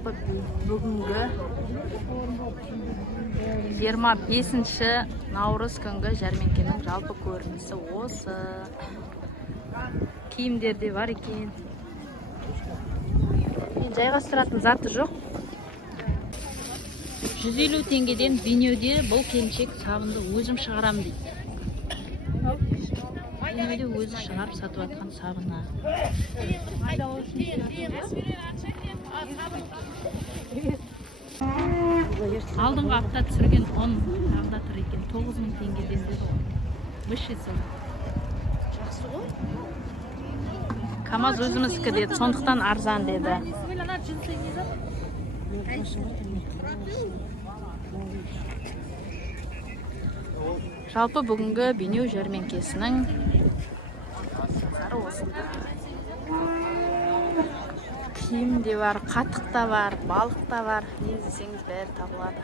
Жалпы бүгінгі 25 наурыз күнгі жәрмеңкенің жалпы көрінісі осы. Киімдер де бар екен. Жайғастыратын заты жоқ. 150 теңгеден бейнеуде бұл келіншек сабынды өзім шығарам дейді. Бейнеуде өзі шығарып сатып атқан сабыны. Алдыңғы апта түсірген 10 тағда тұр екен. 9000 теңгеден деді. Вышесі. Жақсы ғой. КамАЗ өзімізкі деді, сондықтан арзан деді. Жалпы бүгінгі бейнеу жәрмеңкесінің осында. Киім де бар, қатық та бар, балық та бар. Не іздесеңіз бәрі табылады.